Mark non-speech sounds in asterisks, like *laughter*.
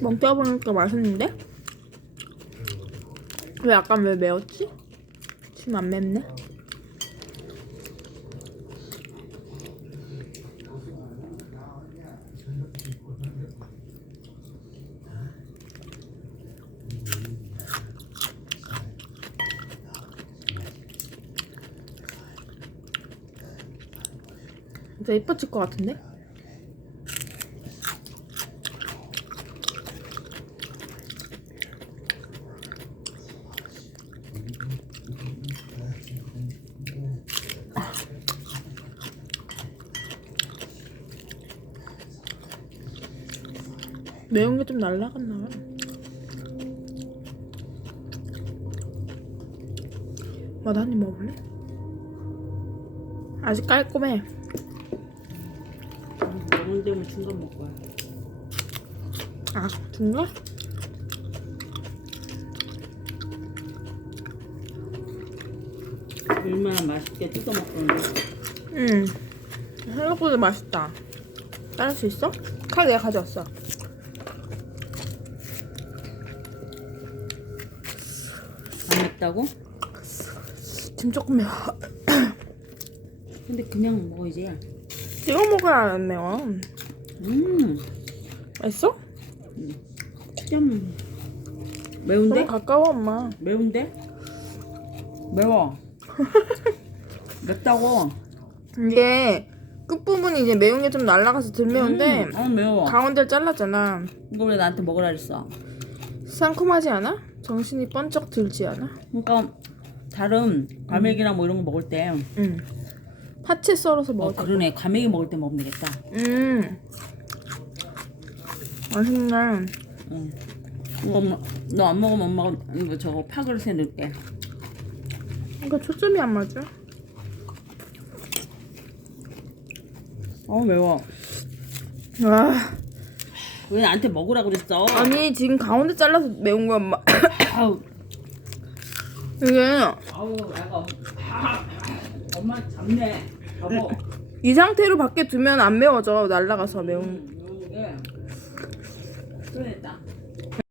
먹다 보니까 맛있는데? 왜 약간 왜 매웠지? 지금 안 맵네? 진짜 이뻐질 것 같은데? 매운 게 좀 날라갔나 봐. 나도 한입 먹어볼래? 아직 깔끔해. 먹은 데면 중간 먹을 거야. 아, 중간? 얼마나 맛있게 뜯어 먹었는데. 응. 생각보다 맛있다. 따를 수 있어? 칼 내가 가져왔어. 맵다고? 지금 조금 매워. 근데 그냥 먹어 이제. 찍어 먹어야 안 매워. 음, 맛있어? 좀 너무 매운데? 가까워, 엄마. 매운데? 매워. *laughs* 맵다고. 이게 끝부분이 이제 매운 게 좀 날라가서 덜 매운데 음, 어 매워. 가운데를 잘랐잖아. 이거 왜 나한테 먹으라 그랬어? 상큼하지 않아? 정신이 번쩍 들지 않아? 그러니까 다른 과메기랑 뭐 이런 거 먹을 때. 응. 파채 썰어서 어 먹어. 그러네. 과메기 먹을 때 먹으면 되겠다. 음. 맛있네. 응. 엄마, 너안 먹으면 엄마가 이거 저거 파그릇에 넣을게. 이거 초점이 안 맞아. 어 매워. 와. 왜 나한테 먹으라 그랬어? 아니 지금 가운데 잘라서 매운 거야 엄마. 아우, 이게 아우, 내가 아, 엄마 잡네. 여보. 이 상태로 밖에 두면 안 매워져 날라가서 매운. 음, 이게 그랬다.